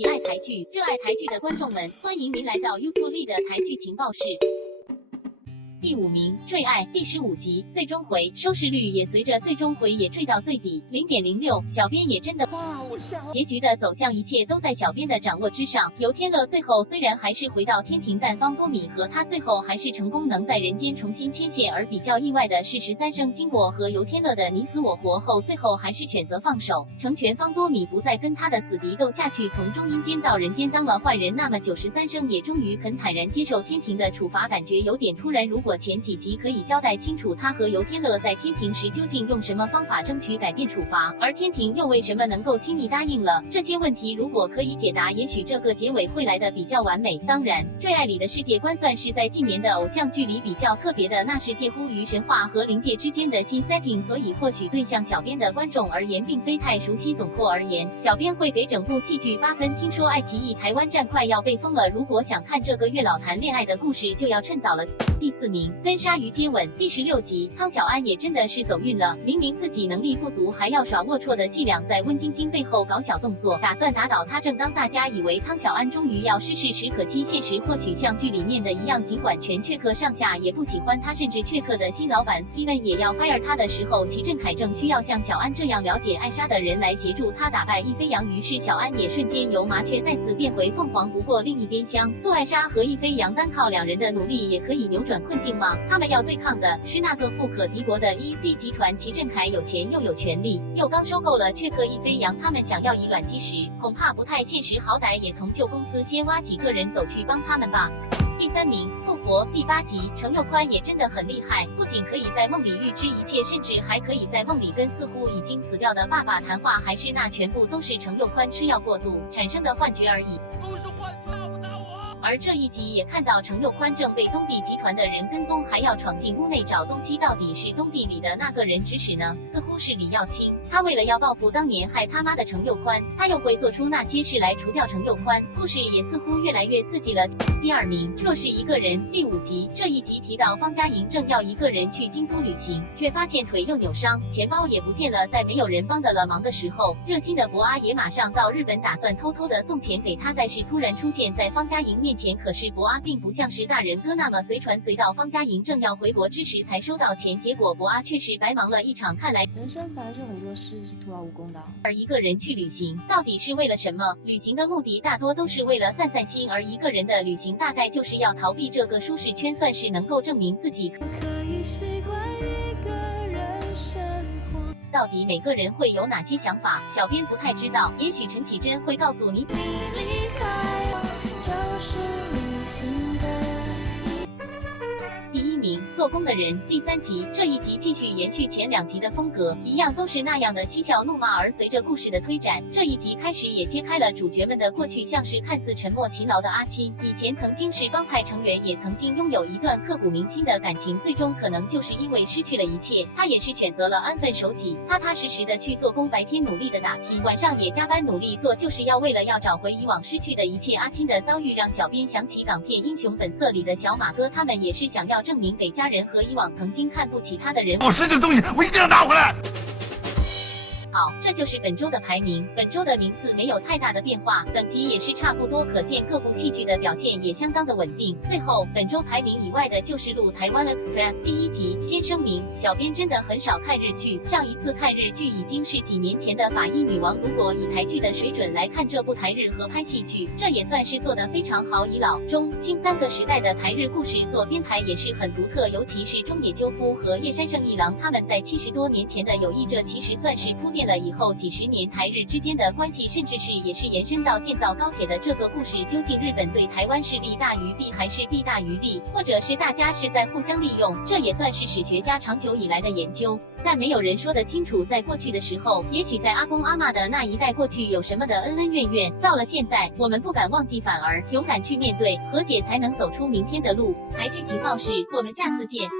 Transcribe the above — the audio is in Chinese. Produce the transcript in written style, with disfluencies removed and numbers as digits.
喜爱台剧、热爱台剧的观众们，欢迎您来到 YouTube 的台剧情报室。第5名，坠爱第15集，最终回收视率也随着最终回也坠到最底 0.06。小编也真的结局的走向，一切都在小编的掌握之上。游天乐最后虽然还是回到天庭，但方多米和他最后还是成功能在人间重新牵线。而比较意外的是，13生经过和游天乐的你死我活后，最后还是选择放手，成全方多米，不再跟他的死敌斗下去，从中阴间到人间当了坏人。那么93生也终于肯坦然接受天庭的处罚，感觉有点突然。如果前几集可以交代清楚他和游天乐在天庭时究竟用什么方法争取改变处罚，而天庭又为什么能够轻易答应了，这些问题如果可以解答，也许这个结尾会来得比较完美。当然，坠爱里的世界观算是在近年的偶像剧里比较特别的，那是介乎于神话和灵界之间的新 setting， 所以或许对像小编的观众而言并非太熟悉。总括而言，小编会给整部戏剧8分。听说爱奇艺台湾站快要被封了，如果想看这个月老谈恋爱的故事，就要趁早了。第4名，跟鲨鱼接吻第16集，汤小安也真的是走运了，明明自己能力不足，还要耍龌龊的伎俩，在温晶晶背后搞小动作，打算打倒她。正当大家以为汤小安终于要失势时，可惜现实或许像剧里面的一样，尽管全阙客上下也不喜欢他，甚至阙客的新老板 Steven 也要 fire 他的时候，齐振凯正需要像小安这样了解艾莎的人来协助他打败易飞扬，于是小安也瞬间由麻雀再次变回凤凰。不过另一边厢，杜艾莎和易飞扬单靠2人的努力也可以扭转困境吗？他们要对抗的是那个富可敌国的 EC 集团。齐振凯有钱又有权力，又刚收购了阙客易飞扬，他们想要以卵击石，恐怕不太现实，好歹也从旧公司先挖几个人走去帮他们吧。第3名，复活第8集，程又宽也真的很厉害，不仅可以在梦里预知一切，甚至还可以在梦里跟似乎已经死掉的爸爸谈话，还是那全部都是程又宽吃药过度产生的幻觉而已。都是幻觉，打不打我？而这一集也看到程又宽正被东帝集团的人跟踪，还要闯进屋内找东西，到底是东帝里的那个人指使呢？似乎是李耀清，他为了要报复当年害他妈的程又宽，他又会做出那些事来除掉程又宽，故事也似乎越来越刺激了。第2名，若是一个人第5集，这一集提到方嘉莹正要一个人去京都旅行，却发现腿又扭伤，钱包也不见了，在没有人帮的了忙的时候，热心的博阿也马上到日本，打算偷偷的送钱给他，在时突然出现在方嘉莹面前，可是博阿并不像是大人哥那么随传随到，方嘉莹正要回国之时才收到钱，结果博阿却是白忙了一场。看来人生本来就很多事是徒劳无功的。而一个人去旅行到底是为了什么？旅行的目的大多都是为了散散心，而一个人的旅行大概就是要逃避这个舒适圈，算是能够证明自己可以习惯一个人生活。到底每个人会有哪些想法？小编不太知道，也许陈绮贞会告诉你。你离开我就是旅行的。第1名，做工的人第3集，这一集继续延续前2集的风格，一样都是那样的嬉笑怒骂。而随着故事的推展，这一集开始也揭开了主角们的过去，像是看似沉默勤劳的阿青，以前曾经是帮派成员，也曾经拥有一段刻骨铭心的感情，最终可能就是因为失去了一切，他也是选择了安分守己，踏踏实实的去做工，白天努力的打拼，晚上也加班努力做，就是要为了要找回以往失去的一切。阿青的遭遇让小编想起港片《英雄本色》里的小马哥，他们也是想要证明给家人和以往曾经看不起他的人，我失去的东西我一定要拿回来。好，这就是本周的排名。本周的名次没有太大的变化，等级也是差不多，可见各部戏剧的表现也相当的稳定。最后，本周排名以外的就是录台湾 Express 第1集。先声明，小编真的很少看日剧，上一次看日剧已经是几年前的法医女王。如果以台剧的水准来看，这部台日合拍戏剧，这也算是做得非常好。以老中青3个时代的台日故事做编排也是很独特，尤其是中野究夫和叶山胜一郎他们在70多年前的友谊，这其实算是铺垫了以后几十年台日之间的关系，甚至是也是延伸到建造高铁的这个故事。究竟日本对台湾是利大于弊，还是弊大于利，或者是大家是在互相利用？这也算是史学家长久以来的研究，但没有人说得清楚。在过去的时候，也许在阿公阿嬷的那一代，过去有什么的恩恩怨怨，到了现在，我们不敢忘记，反而勇敢去面对，和解才能走出明天的路。台剧情报室，我们下次见。